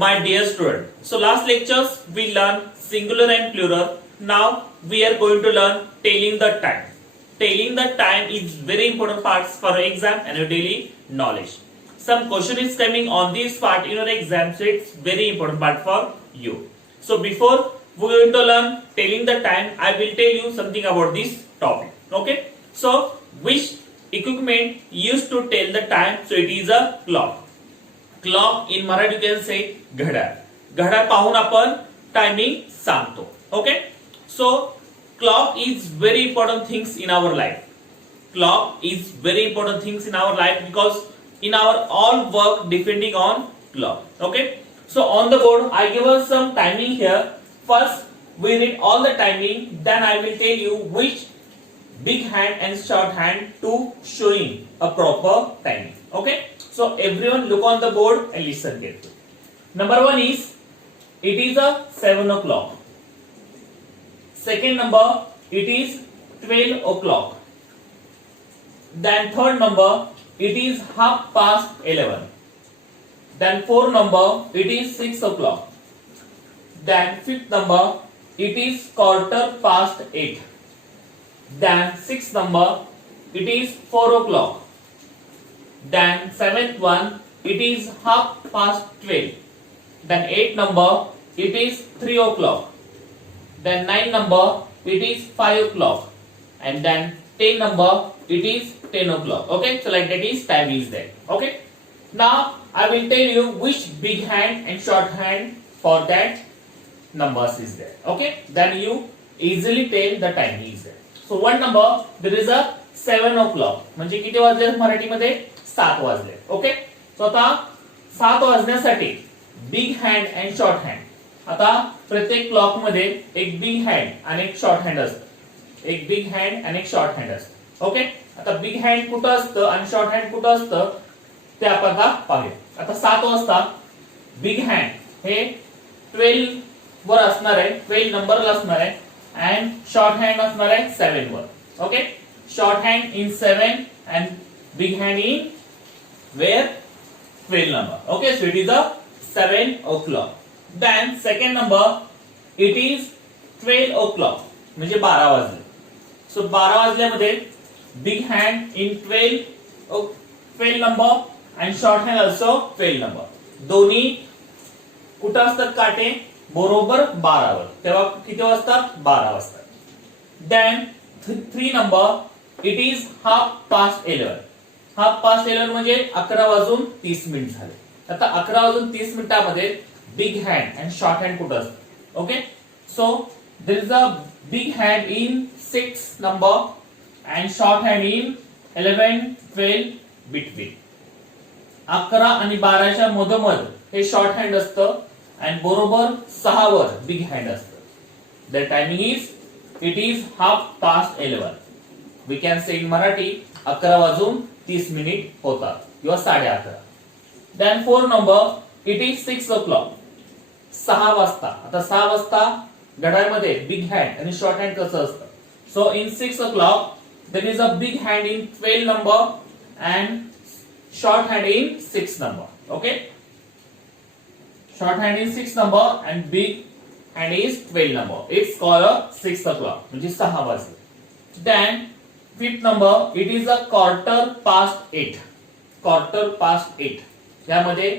My dear student, so last lectures we learned singular and plural. Now we are going to learn telling the time. Telling the time is very important part for your exam and your daily knowledge. Some question is coming on this part in your exam, so it's very important part for you. So before we are going to learn telling the time, I will tell you something about this topic. Okay, so which equipment used to tell the time? So it is a clock. Clock in Marathi you can say घड्याळ. घड्याळ पाहून आपण timing सांगतो. Okay, so clock is very important things in our life. Clock is very important things in our life because in our all work depending on clock. Okay, so on the board I give us some timing here. First we read all the timing, then I will tell you which big hand and short hand to showing a proper timing. Okay, so everyone look on the board and listen carefully. Number 1 is it is a 7 o'clock. Second number, it is 12 o'clock. Then third number, it is 11:30. Then fourth number, it is 6 o'clock. Then fifth number, it is 8:15. Then sixth number, it is 4 o'clock. Then seventh one, it is 12:30. Then eighth number, it is 3 o'clock. Then ninth number, it is 5 o'clock. And then 10 number, it is 10 o'clock. Okay, so like that is time is there. Okay, now I will tell you which big hand and short hand for that numbers is there. Okay, then you easily tell the time is there. So one number, there is a 7 o'clock. म्हणजे किती वाजले मराठीमध्ये? 7 वाजले. Okay, so आता 7 वाजण्यासाठी big hand and short hand. आता प्रत्येक clock मध्ये एक बिग हँड आणि एक शॉर्ट हँड असतं. एक बिग हँड आणि एक शॉर्ट हँड असतं. ओके, आता बिग हँड कुठं असतं आणि शॉर्ट हँड कुठं असतं ते आपण आता पाहूया. आता 7 वाजता बिग हँड हे 12 वर असणार आहे, 12 नंबरला असणार आहे अँड शॉर्ट हँड असणार आहे 7 वर. Okay, short hand in 7 and big hand in where 12 number. Okay, so it is a 7 o'clock. Then second number, it is 12 o'clock. म्हणजे 12 वाजले. So 12 वाजल्यामध्ये big hand in 12 number and short hand also 12 number. दोन्ही कुठं असतात काटे? बरोबर 12 वर. तेव्हा किती वाजतात? 12 वाजतात. Then 3 number, it is 11:30. 11:30 म्हणजे 11:30 झाले. आता 11:30 big hand and short hand कुठं असतं? Okay, so there is a big hand in 6 number and short hand in 11, 12 between. 11 आणि 12च्या मधोमध हे शॉर्ट हँड असतं अँड बरोबर 6 वर बिग हँड असतं. The timing is it is 11:30. We can say in Marathi 11:30 होतात किंवा 11:30. Then 4 number, it is 6 o'clock. 6 वाजता. आता 6 वाजता घड्याळमध्ये बिग हँड आणि शॉर्ट हँड कसं असतं? So in 6 o'clock there is a big hand in 12 number and short hand in 6 number. Okay, short hand in 6 number and big hand is 12 number. It's called a 6 o'clock म्हणजे 6 वाजले. Then fifth number, it is a 8:15. 8:15. यामध्ये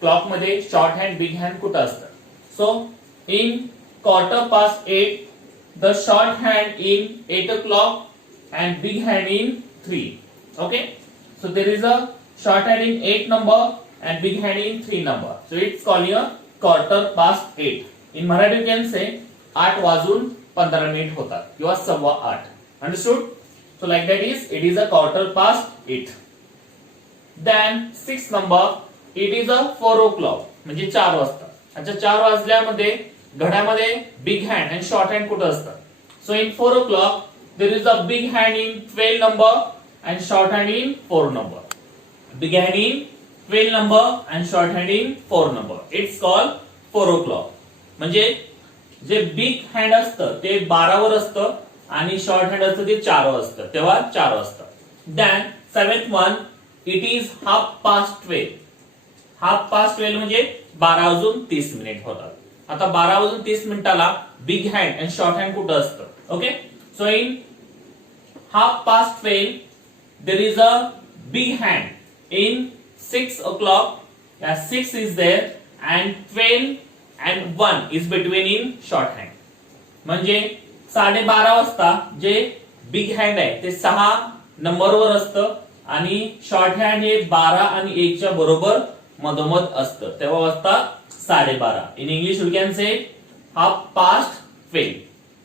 clock मध्ये short hand big hand कुठं असतं? So in 8:15 the short hand in 8 o'clock and big hand in 3. Okay, so there is a short hand in 8 number and big hand in 3 number. So it's called a 8:15. In Marathi you can say 8:15 होतात किंवा 8:15. Understood? So like that is, it is a 8:15. Then 6 number, it is a 4 o'clock. म्हणजे 4 वाजता. अच्छा, 4 वाजल्यामध्ये घड्यामध्ये big hand आणि short hand कुठं असतं? So in 4 o'clock, there is a big hand in 12 number and short hand in 4 number. Big hand in 12 number and short hand in 4 number. It's called 4 o'clock. म्हणजे जे big hand असतं ते 12 वर असतं आणि short hand असतं ते 4 वर असतं. तेव्हा 4 वाजता. Then 7th one, it is 12:30. 12:30 म्हणजे 12:30 होतात. आता 12:30 बिग हँड आणि शॉर्ट हँड कुठं असतं? Okay, so in 12:30 there is a big hand. In 6 o'clock, 6 is there and 12 and 1 is between in short hand. म्हणजे 12:30 वाजता जे बिग हँड आहे ते 6 नंबरवर असतं आणि शॉर्ट हँड हे 12 आणि 1 च्या बरोबर मधोमध असतं, तेव्हा वाजता 12:30. इन इंग्लिश वी कॅन से 12:30.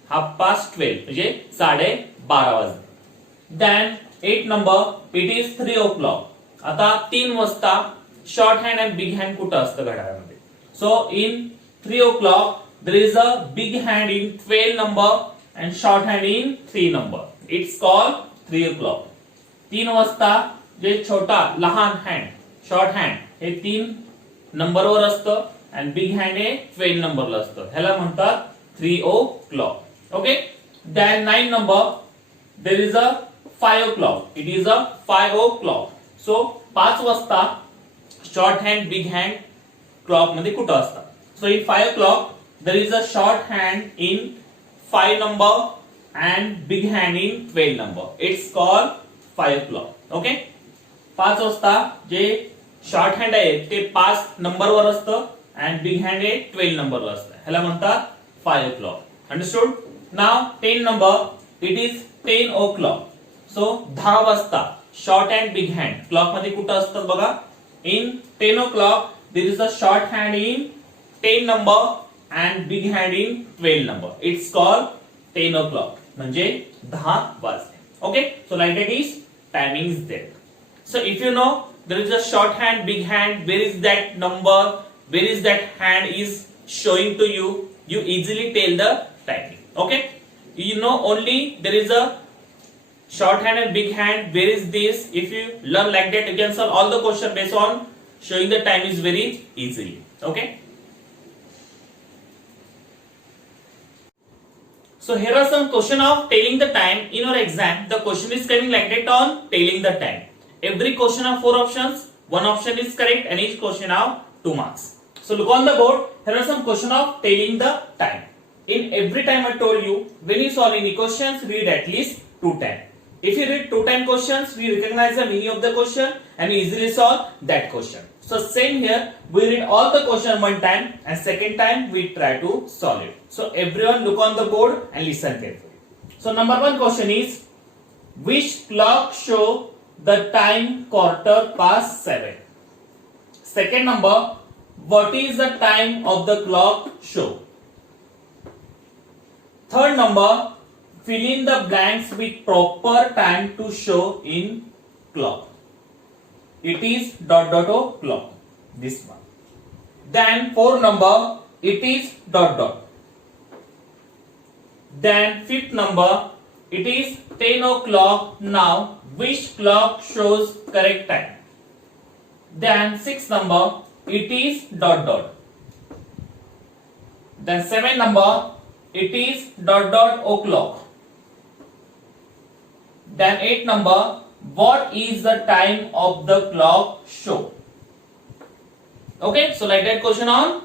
12:30 म्हणजे 12:30 वाजले. Then 8 number it is 3 o'clock. आता 3 वाजता शॉर्ट हँड आणि बिग हँड कुठं असतं घड्याळामध्ये? सो इन 3 o'clock there is a big hand in 12 number and short hand in 3 number. It's called 3 o'clock. 3 वाजता जे छोटा लहान हँड शॉर्ट हँड हे 3 नंबरवर असतं आणि बिग हँड हे 12 नंबरला असतं, ह्याला म्हणतात 3 o'clock. Okay, then 9 number there is a 5 o'clock. It is a 5 o'clock. So 5 वाजता short hand big hand clock मध्ये कुठं असतात? So in 5 o'clock there is a short hand in 5 number and big hand in 12 number. It's called 5 o'clock. Okay, 5 वाजता जे short hand आहे ते 5 नंबरवर असतं आणि बिग हँड हे 12 नंबरवर असतं, ह्याला म्हणतात 5 o'clock. Understood? Now 10 number it is 10 o'clock. सो 10 वाजता short hand big hand clock मध्ये कुठं असतात बघा? इन 10 o'clock there is a short hand in 10 number and big hand in 12 number. It's called 10 o'clock. म्हणजे 10 वाजले. Okay, so like that is timing is there. So if you know there is a short hand, big hand, where is that number, where is that hand is showing to you, you easily tell the timing. Okay, you know only there is a short hand and big hand, where is this? If you learn like that, you can solve all the question based on showing the time is very easily. Okay. So here are some question of telling the time in your exam. The question is coming like that on telling the time. Every question have 4 options. One option is correct and each question have 2 marks. So look on the board. Here are some question of telling the time. In every time I told you, when you solve any questions, read at least 2 times. If you read 2 times questions, we recognize the meaning of the question and we easily solve that question. So same here, we read all the question 1 time and second time we try to solve it. So everyone look on the board and listen carefully. So number 1 question is, which clock show the time 7:15? Second number, what is the time of the clock show? Third number, fill in the blanks with proper time to show in clock. It is ... o'clock. This one. Then 4 number, it is ... Then 5th number, it is 10 o'clock. Now which clock shows correct time? Then 6th number, it is ... Then 7th number, it is ... o'clock. Then 8th number, what is the time of the clock show? Okay, so like that question on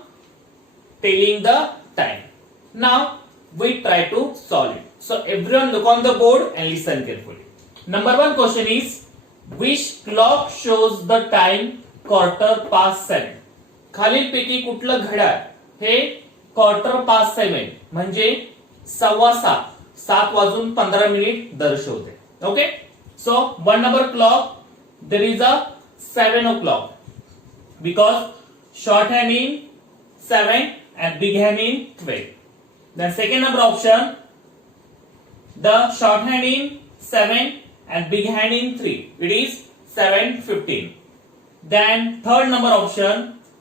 telling the time. Now we try to solve it. So everyone look on the board and listen carefully. Number 1 question is, which clock shows the time 7:15? खालीलपैकी कुठलं घड्याळ हे 7:15 म्हणजे 7:15 दर्शवते? Okay, so 1 number clock, there is a 7 o'clock because short hand in 7 and big hand in 12. Then second number option, the short hand in 7 and big hand in 3. It is 7:15. Then third number option,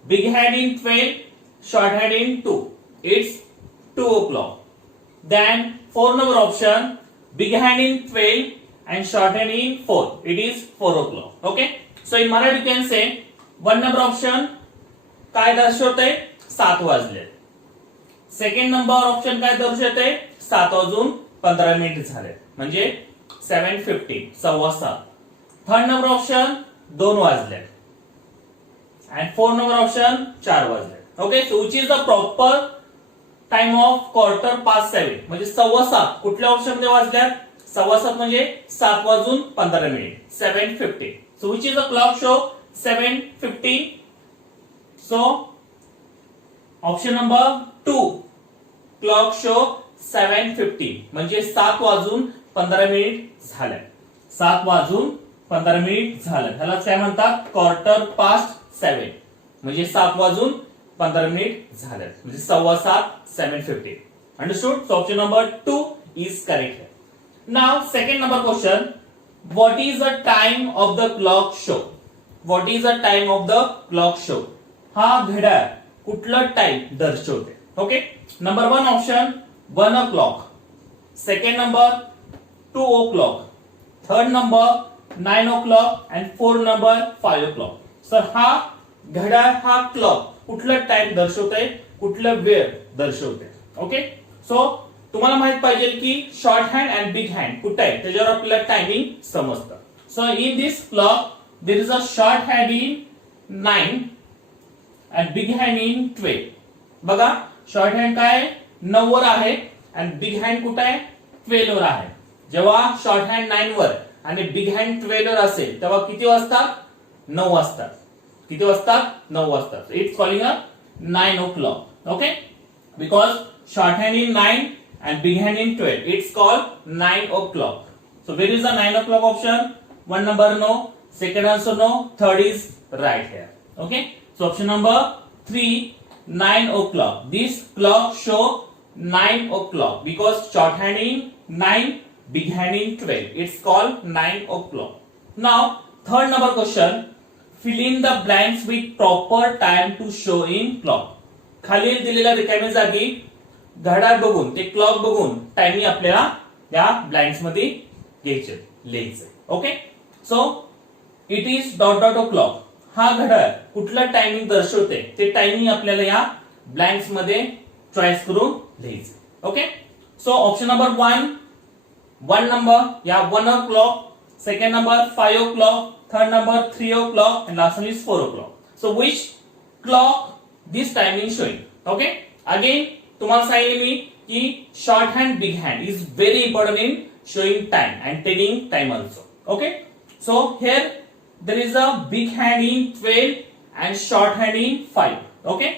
big hand in 12, short hand in 2. It's 2 o'clock. Then fourth number option, big hand in 12 and short hand in 4. It is 4 o'clock. Okay. So in Marathi you can say 1 number option काय दर्शवते? 7 वाजले. Second number option काय दर्शवते? 7:15 झाले म्हणजे 7:15 7:15. Third number option 2 वाजले and 4 number option 4 वाजले. Okay, so which is the proper time of quarter past 7? म्हणजे 7:15 कुठल्या ऑप्शन मध्ये वाजल्यात? 7:15 म्हणजे 7:15 7:15. So which is the clock show 7:15? So option number 2 clock show 7:15 म्हणजे 7:15 झाले. 7:15 झाले. ह्याला काय म्हणतात? क्वार्टर पास्ट 7 म्हणजे 7:15 झाले म्हणजे 7:15 7:15. Understood? So option number 2 is correct here. Now second number question, what is the time of the clock show? What is the time of the clock show? हा घड्याळ कुठला टाइम दर्शवते? Okay, number 1 option 1 o'clock, second number 2 o'clock, third number 9 o'clock and fourth number 5 o'clock. Sir हा घड्याळ हा clock कुठला time दर्शवते, कुठला वेळ दर्शवते? ओके, सो तुम्हाला माहित पाहिजे की short hand and big hand कुठे आहे त्याच्यावर आपल्याला टायमिंग समजतं. So in this clock there is a short hand in 9 and big hand in 12. बघा शॉर्ट हँड काय 9 वर आहे आणि बिग हँड कुठे आहे 12 वर आहे. जेव्हा शॉर्ट हँड 9 वर आणि बिग हँड 12 वर असेल तेव्हा किती वाजतात? 9 वाजतात. किती वाजतात? 9 वाजतात. It's calling a 9 o'clock. Okay, because short hand in 9 and big hand in 12, it's called 9 o'clock. So where is the 9 o'clock option? One number no, second also no, third is right here. Okay, so option number 3 9 o'clock. This clock show 9 o'clock because short hand in 9, big hand in 12, it's called 9 o'clock. Now third number question, fill in the blanks with proper time to show in clock. खालील दिलेल्या रिकाम्या जागी घड्याळ बघून ते clock बघून timing आपल्याला त्या ब्लँक्स मध्ये घ्यायचे लिहायचे. Okay, so it is dot dot o'clock. हा घड्याळ कुठला टायमिंग दर्शवते ते टायमिंग आपल्याला या ब्लँक्स मध्ये चॉईस करून लिहायचे. Okay, so option number 1 number या 1 o'clock, second number 5 o'clock, third number 3 o'clock and last one is 4 o'clock. So which clock this timing showing? Okay, again तुम्हाला सांगितले मी की short hand big hand is very important in showing time and telling time also. Okay, so here there is a big hand in 12 and short hand in 5. Okay,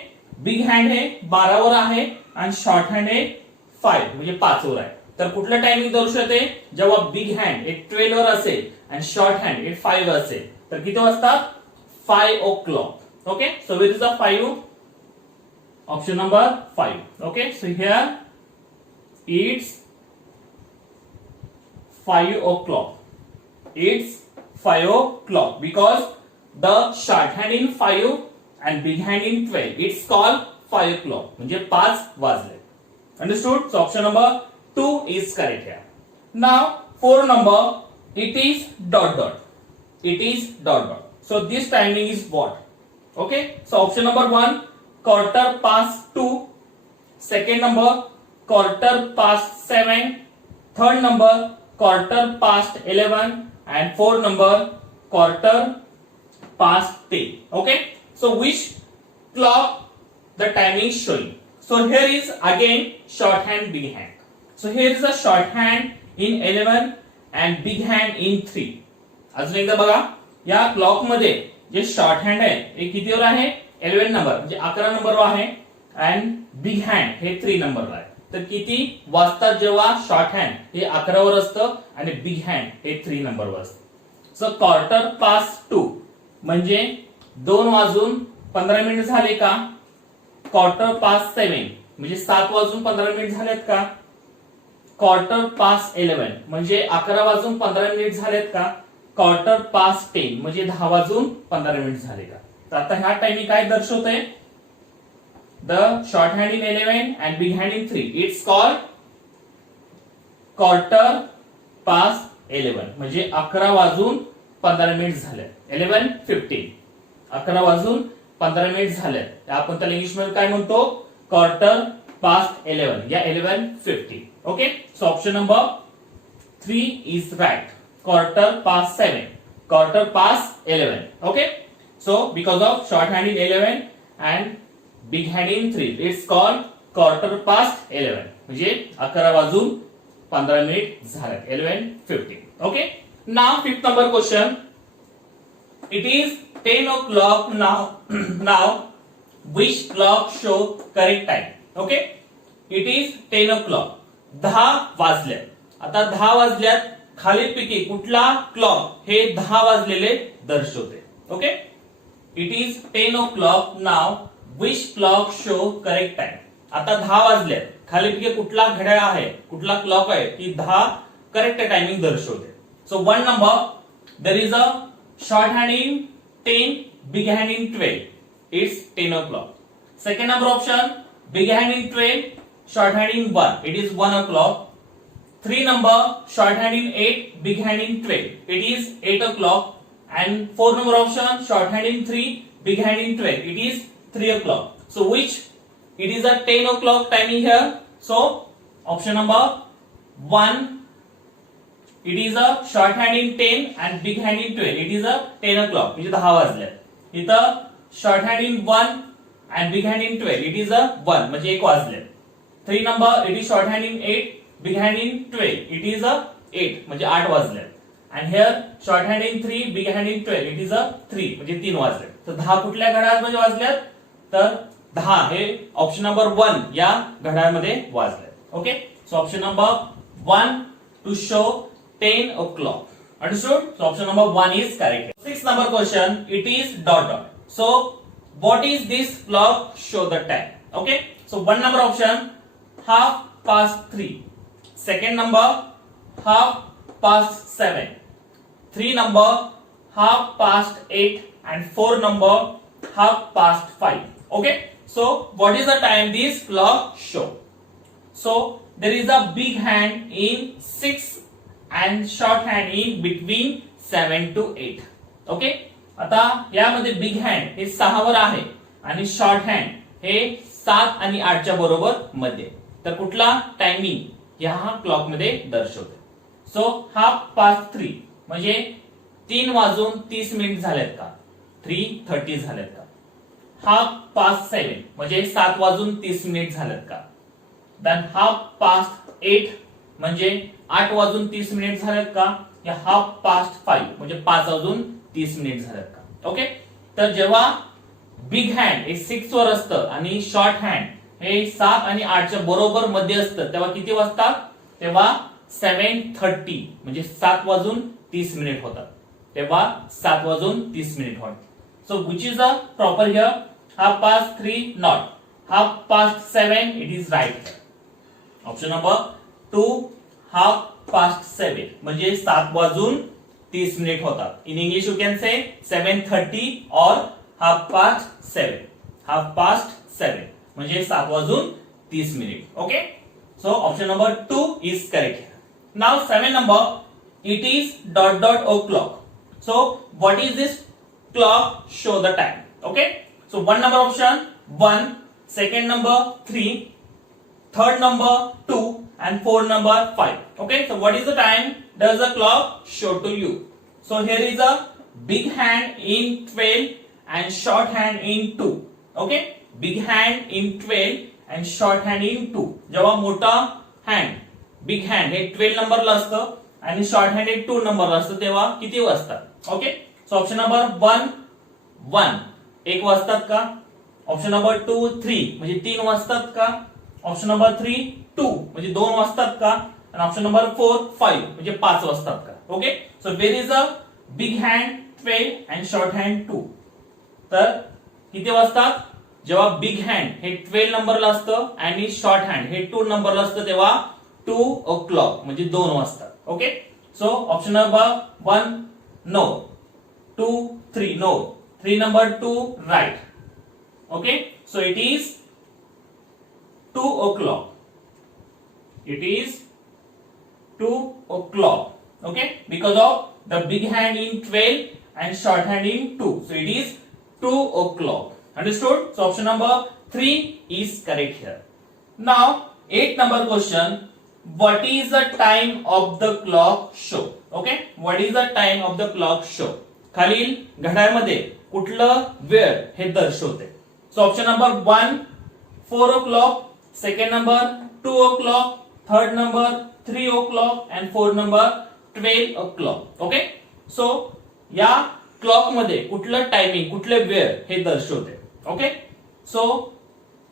big hand हे 12 वर आहे आणि short hand हे 5 म्हणजे 5 वर आहे. तर कुठलं timing दर्शवते? जेव्हा बिग हँड हे 12 वर असेल आणि शॉर्ट हँड हे 5 वर असेल तर किती वाजतात? 5 o'clock. Okay, so where is the 5? Option number 5. Okay, so here it's 5 o'clock. It's 5 o'clock because the short hand in 5 and big hand in 12, it's called 5 o'clock. म्हणजे 5 वाजले. Understood? So option number 2 is correct here. Now 4 number, it is dot dot. It is dot dot. So this timing is what? Okay, so option number 1 quarter past 2, second number quarter past 7, third number quarter past 11 and fourth number quarter past 10. Okay, so which clock the timing is showing? So here is again short hand big hand. So here is a short hand in 11 and big hand in 3. अजून एकदा बघा या clock मध्ये जे short hand आहे हे कितीवर आहे? 11 number म्हणजे 11 नंबरवर आहे आणि बिग हँड हे 3 नंबरवर आहे. तर किती वाजतात जेव्हा शॉर्ट हँड हे 11 वर असतं आणि बिग हँड हे 3 नंबरवर असतं? सो क्वार्टर पास्ट 2 म्हणजे 2:15 झाले का? क्वार्टर पास्ट 7 म्हणजे 7:15 झालेत का? क्वार्टर पास्ट 11 म्हणजे 11:15 झालेत का? क्वार्टर पास्ट 10 म्हणजे 10:15 झाले का? तर आता ह्या टाइमिंग काय दर्शवते? The short hand in 11 and big hand in 3, it's called quarter past 11 म्हणजे 11:15 झाले. 11:15 11:15 झाले. आपण त्याला इंग्लिश मध्ये काय म्हणतो? क्वार्टर पास्ट 11 या 11:50. Okay, so option number 3 is right. Quarter past 7, quarter past 11. Okay, So because of shorthand in 11 and big hand in 3, it's called quarter past 11. म्हणजे 11 वाजून 15 मिनिट झाले. 11:15. Okay. Now fifth number question. It is 10 o'clock now. Now which clock show correct time? Okay. It is 10 o'clock. 10 वाजल्यात. आता 10 वाजल्यात खालीलपैकी कुठला clock हे 10 वाजलेले दर्शवते. Okay. It is 10 o'clock now which clock show correct time. आता 10 वाजल्यात खालीलपैकी कुठला घड्याळ आहे, कुठला क्लॉक आहे की 10 करेक्ट टायमिंग दर्शवते. So one number there is a short hand in 10, big hand in 12. It's 10 o'clock. Second number option big hand in 12, short hand in 1, it is 1 o'clock. 3 number short hand in 8, big hand in 12, it is 8 o'clock. And 4 number option short hand in 3, big hand in 12, it is 3 o'clock. So which it is a 10 o'clock timing here. So option number 1, it is a short hand in 10 and big hand in 12, it is a 10 o'clock म्हणजे 10 वाजले. इथं short hand in 1 and big hand in 12, it is a 1 म्हणजे 1 वाजले. 3 number it is short hand in 8, big hand in 12, it is a 8 म्हणजे 8 वाजले. And here short hand in 3, big hand in 12, it is a 3 म्हणजे 3 वाजले. तर 10 कुठल्या घड्याळामध्ये वाजल्यात, तर 10 हे ऑप्शन नंबर 1 या घड्याळामध्ये वाजले. Okay. So option number 1 to show 10 o'clock. Understood? So option number 1 is correct. Sixth number question, it is dot dot. So what is this clock show the time? Okay. So one number option 3:30. Second number 7:30. 3 number 8:30 and 4 number 5:30. Okay. So what is the time this clock show? So there is a big hand in 6 and short hand in between 7 to 8. Okay. आता यामध्ये big hand हे 6 वर आहे आणि short hand हे 7 आणि 8 च्या बरोबर मध्ये. तर कुठला टायमिंग या क्लॉक मध्ये दर्शवते. सो 3:30 म्हणजे 3 वाजून 30 मिनिट झालेत का, 3:30 झालेत का. 7:30 म्हणजे 7 वाजून 30 मिनिट झालेत का. देन 8:30 म्हणजे 8 वाजून 30 मिनिट झालेत का, या 5:30 म्हणजे 5 वाजून 30 मिनिट झालेत का. ओके. तर जेव्हा बिग हँड हे 6 वर असतं आणि शॉर्ट हँड हे 7 आणि 8 च्या बरोबर मध्ये असतं तेव्हा किती वाजतात, तेव्हा 7:30 म्हणजे 7 वाजून 30 मिनिट होतात. तेव्हा 7 वाजून 30 मिनिट होतात. So which is a proper here, 3:30 not, 7:30 it is right. Option number 2 7:30 म्हणजे 7 वाजून 30 मिनिट होतात. इन इंग्लिश यू कॅन से 7:30 और 7:30. 7:30 म्हणजे 7 वाजून 30 minute. Okay. So option number 2 is correct. Now 7 number it is dot dot o'clock. So what is this clock show the time. Okay. So 1 number option 1, second number 3, third number 2 and 4 number 5. Okay. So what is the time does the clock show to you? So here is a big hand in 12 and short hand in 2. Okay. Big hand in 12 and short hand in 2. जेव्हा मोठा hand big hand हे 12 नंबरला असतं आणि short hand हे 2 नंबरला असतं तेव्हा किती वाजतात. ओके. सो ऑप्शन नंबर 1 1 वाजतात का. ऑप्शन नंबर 2 3 म्हणजे 3 वाजतात का. ऑप्शन नंबर 3 2 म्हणजे 2 वाजतात का. आणि ऑप्शन नंबर 4 5 म्हणजे 5 वाजतात का. Okay. So where is a big hand 12 and short hand 2. तर किती वाजतात, जेव्हा बिग हँड हे 12 नंबरला असतं आणि शॉर्ट हँड हे 2 नंबरला असतं तेव्हा 2 o'clock म्हणजे 2 वाजतात. Okay. So option number 1 no, 2 3 no, 3 number 2 right. Okay. So it is 2 o'clock. It is 2 o'clock. Okay. Because of the big hand in 12 and short hand in 2. So it is 2 o'clock. Understood? So option number 3 is correct here. Now 8 number question. What is the time of the clock show? Okay. What is the time of the clock show? खालील घड्याळमध्ये कुठलं वेळ हे दर्शवते. So option number 1 4 o'clock, second number 2 o'clock, third number 3 o'clock and fourth number 12 o'clock. Okay, so या clock मध्ये कुठलं timing कुठले वेळ हे दर्शवते. Okay, so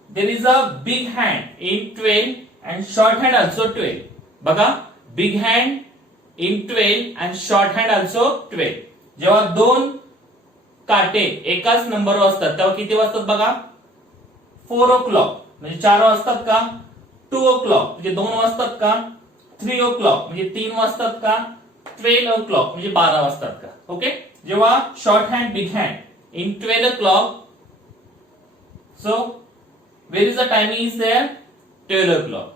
there is a big hand in 12 and short hand also 12. बघा, big hand in 12 and short hand also 12. जेव्हा दोन काटे एकाच नंबरवर असतात तेव्हा किती वाजतात बघा, 4 o'clock म्हणजे 4 वाजतात का, 2 o'clock म्हणजे 2 वाजतात का, 3 o'clock म्हणजे 3 वाजतात का, 12 o'clock म्हणजे 12 वाजतात का. ओके, जेव्हा short hand big hand in 12 o'clock, so where is the timing is there 12 o'clock.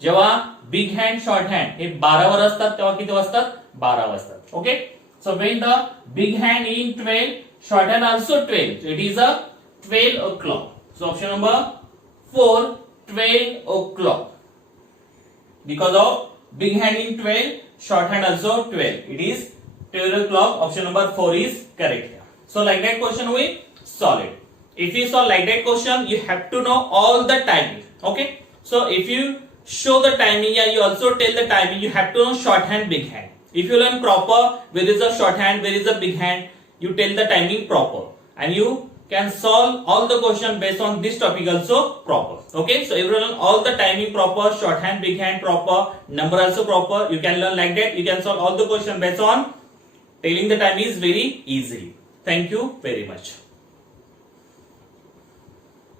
जेव्हा बिग हँड शॉर्ट हँड हे 12 वर असतात तेव्हा किती वाजतात, 12 वाजतात. Okay, so when the big hand in 12, short hand also 12, so it is a 12 o'clock. So option number 4, 12 o'clock. Because of big hand in 12, short hand also 12, it is 12 o'clock. Option number 4 is correct here. So like that question we solve it. If you solve like that question, you have to know all the timing. Okay, so if you show the timing, yeah, you also tell the timing. You have to know short hand, big hand. If you learn proper where is a short hand, where is a big hand, you tell the timing proper, and you can solve all the question based on this topic also proper. Okay, so everyone all the timing proper, short hand, big hand proper, number also proper. You can learn like that. You can solve all the question based on telling the time is very easy. Thank you very much.